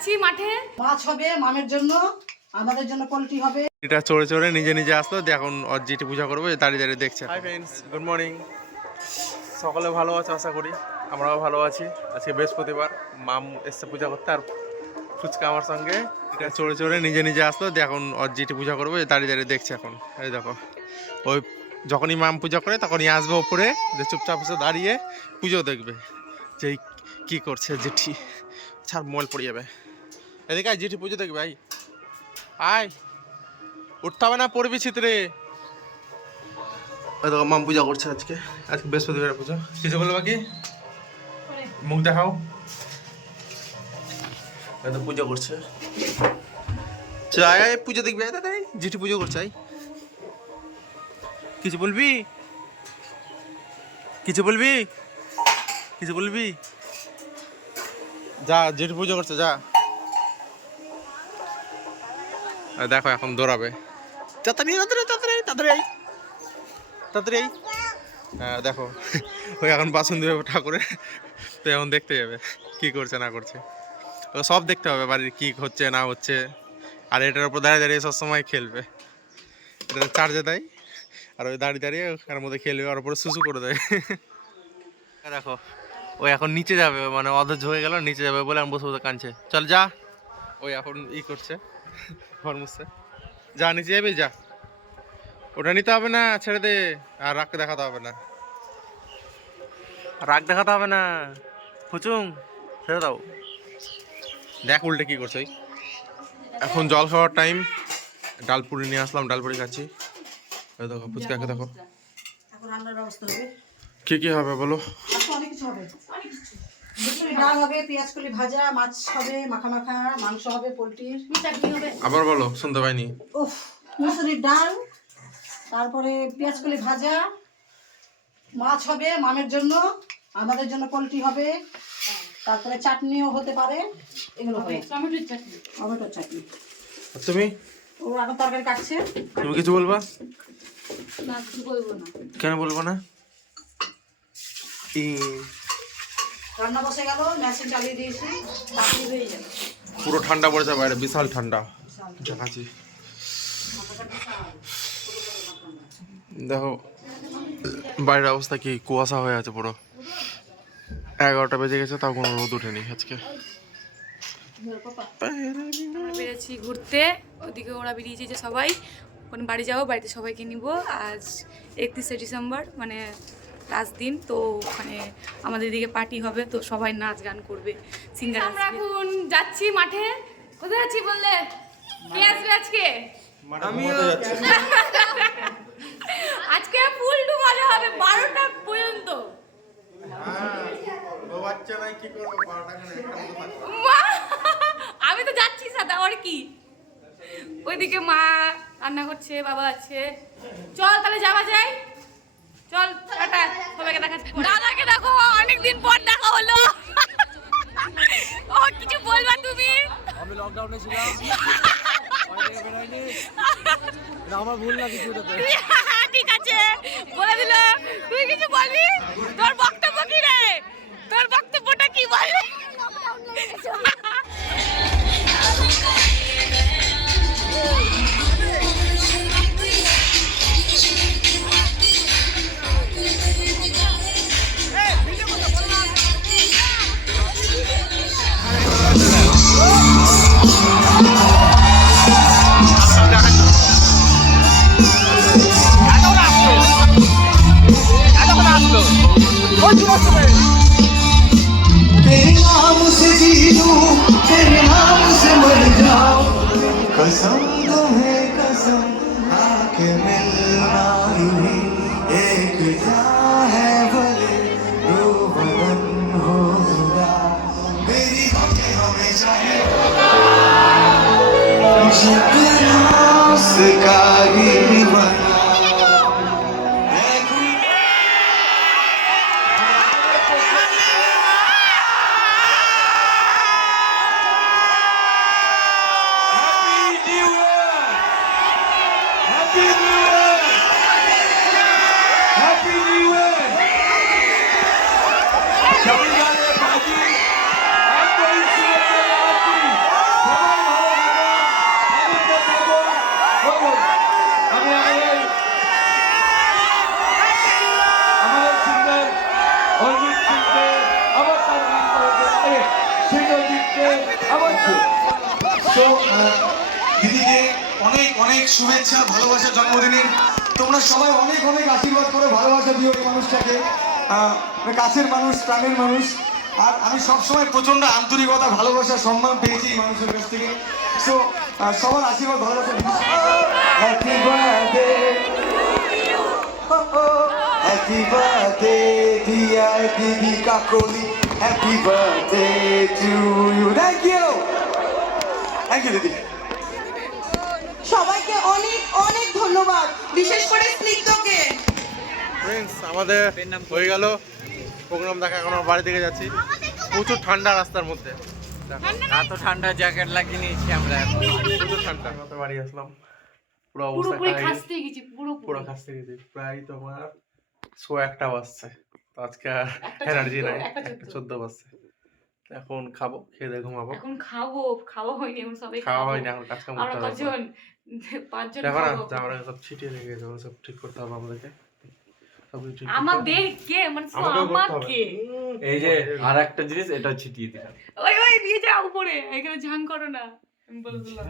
যাচ্ছি মাঠে, মাছ হবে মামের জন্য, আমাদের জন্য পোল্ট্রি হবে। এটা চড়ে চড়ে নিজে নিজে আসলো, এখন অজিটি পূজা করবো, দাঁড়িয়ে দাঁড়িয়ে দেখছে। Hi friends, good morning. সকলে ভালো আছে আশা করি, আমরাও ভালো আছি। আজকে বৃহস্পতিবার, মাম এসছে পূজা করতে, আর ফুচকা আমার সঙ্গে। এটা চড়ে চড়ে নিজে নিজে আসলো, এখন অজিটি পূজা করবো, দাঁড়িয়ে দাঁড়িয়ে দেখছে এখন। এই দেখো, ওই যখনই মাম পূজা করে তখনই আসবে ওপরে, যে চুপচাপ এসে দাঁড়িয়ে পুজো দেখবে যে কি করছে জেঠি। ছাড়, মোবাইল পড়ে যাবে। এদিকে আয়, জেঠি পুজো দেখবে। আয় আয়, উঠতে হবে না, পড়বি চিত্রে। মাম পূজা করছে আজকে, আজকে বৃহস্পতিবার পুজো। কিছু বলো বাকি, মুখ দেখাও। পুজো করছে, আয় পুজো দেখবি। জেঠি পুজো করছে। আয়, কিছু বলবি, কিছু বলবি, কিছু বলবি? যা, জেঠি পুজো করছে, যা। দেখো এখন দৌড়াবে, তাড়াতাড়ি তাড়াতাড়ি তাড়াতাড়ি তাড়াতাড়ি আই, তাড়াতাড়ি আই। হ্যাঁ দেখো, ওই এখন বাসন দেবে ঠাকুরের, তো এখন দেখতে যাবে কি করছে না করছে। ও সব দেখতে হবে, বাড়ির কি হচ্ছে না হচ্ছে। আর এটার উপর দাঁড়িয়ে দাঁড়িয়ে সবসময় খেলবে। এটা চার্জে দেয়, আর ওই দাঁড়িয়ে দাঁড়িয়ে ওর মধ্যে খেলবে, ওর উপরে সুসু করে দেয়। দেখো, ওই এখন নিচে যাবে, মানে অধৈর্য হয়ে গেল, নিচে যাবে বলে আমি বসে বসে কাঁদছে। চল যা, ওই এখন করছে, ঘর মুছছে। যা, নিচে যাবি, যা। ওটা নিতে হবে না, ছেড়ে দে। আর রাগ দেখাতে হবে না, রাগ দেখাতে হবে না, ফুচুং, ছেড়ে দাও। দেখ উল্টে কি করছে। এখন জল খাওয়ার টাইম, ডালপুরি নিয়ে আসলাম, ডালপুরি খাচ্ছি। দেখো ফুচকাকে দেখো, কি কি হবে বলো। অনেক কিছু হবে, ডাল হবে, পেঁয়াজ কলি ভাজা, মাছ হবে মাখা মাখা, মাংস হবে পোল্ট্রির, চাটনি হবে। আবার বলো, শুনতে পাইনি। উফ, মুসুরির ডাল, তারপরে পেঁয়াজ কলি ভাজা, মাছ হবে মামের জন্য, আমাদের জন্য পোল্ট্রি হবে, তারপরে চাটনিও হতে পারে। এগুলো হবে, টমেটোর চাটনি, টমেটোর চাটনি। তুমি, ও এখন তরকারি কাটছে। তুমি কিছু বলবা? না কিছু বলবো না। কেন বলবো না? রান্না বসে গেল, মেশিন চালিয়ে দিয়েছি, তাড়াতাড়ি হয়ে যাবে। পুরো ঠান্ডা পড়েছে বাইরে, বিশাল ঠান্ডা দেখাচ্ছি। দেখো বাইরের অবস্থা কি, কুয়াশা হয়ে আছে পুরো। 11টা বেজে গেছে, তাও কোনো রোদ ওঠেনি আজকে। আমরা বেরিয়েছি ঘুরতে, ওদিকে ওরা বেরিয়েছে যে সবাই ওখানে বাড়ি যাবো, বাড়িতে সবাইকে নিব। আজ 31শে ডিসেম্বর, মানে লাস্ট দিন, তো ওখানে আমাদের এদিকে পার্টি হবে, তো সবাই নাচ গান করবে, সিঙ্গার। আমরা এখন যাচ্ছি মাঠে। কোথায় যাচ্ছি বললে? কে আসবে আজকে? আজকে ফুল টু মজা হবে 12টা পর্যন্ত। আমি তো যাচ্ছি সাথে, আর কি। ওইদিকে মা রান্না করছে, বাবা আছে। চল তাহলে যাওয়া যায়, চল টাটা, সবাইকে দেখা। দাদাকে দেখো, অনেকদিন পর দেখা হলো। ও কিছু বলবা তুমি? আমি লকডাউনে ছিলাম, আমার ভুল না কিছু। ঠিক আছে, বলে দিল। তুই কিছু বলবি? তোর বক্তব্য কি রে? তোর বক্তব্যটা কি বলবি? तेरे नाम से जी लूं, तेरे नाम से मर जाऊं, कसम तुम्हें कसम आके मिलना ही एक जा है भले दो बदन हो जुदा, मेरी बातें हमेशा है उसका ही बना। তো দিদিকে অনেক অনেক শুভেচ্ছা, ভালোবাসা জন্মদিনের। তোমরা সবাই অনেক অনেক আশীর্বাদ করে ভালোবাসা দিও এই মানুষটাকে, কাছের মানুষ, প্রাণের মানুষ। আর আমি সবসময় প্রচন্ড আন্তরিকতা, ভালোবাসা, সম্মান পেয়েছি এই মানুষের কাছ থেকে। সো সবার আশীর্বাদ, ভালোবাসা। Happy birthday, happy birthday dear দিদি Kakoli, happy birthday to you. Thank you, thank you দিদি। সবাইকে অনেক অনেক ধন্যবাদ, বিশেষ করে স্নিগ্ধকে। ফ্রেন্ডস, আমাদের হয়ে গেল প্রোগ্রাম দেখা। এখন আমরা বাড়ি থেকে যাচ্ছি। প্রচুর ঠান্ডা রাস্তার মধ্যে, এত ঠান্ডা জ্যাকেট লাগিয়ে নিয়েছি আমরা। প্রচুর ঠান্ডা। আমরা বাড়ি আসলাম, পুরো অবস্থা পুরোপুরি খারাপ। খাসতে গেছি পুরো পুরো খাসতে গেছি। প্রায় তোমার 1:01 বাজছে। তো আজকে আর এনার্জি নাই, 1:14 বাজছে। এখন খাবো, খেয়ে দিয়ে ঘুমাবো। এখন খাওয়া হয়নি, এখন সবাই খাওয়া হয়নি, এখন কাজ কাম আমরা করতে হবে। পাঁচজন দেখো না, খাবো। জামাটা সব ছিটিয়ে রেখে গেছে, সব ঠিক করতে হবে আমাদেরকে। সবকিছু ঠিক করতে হবে। আমাদের কে মানে শুধু আমাকেও করতে হবে। আমাকে এই যে আর একটা জিনিস, এটা ছিটিয়ে দিলাম। ওই দিয়ে যাও উপরে, এখানে ঝাং করো না, আমি বলে দিলাম।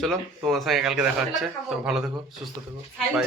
চলো, তোমার সঙ্গে কালকে দেখা হচ্ছে। তো ভালো থেকো, সুস্থ থেকো, বাই।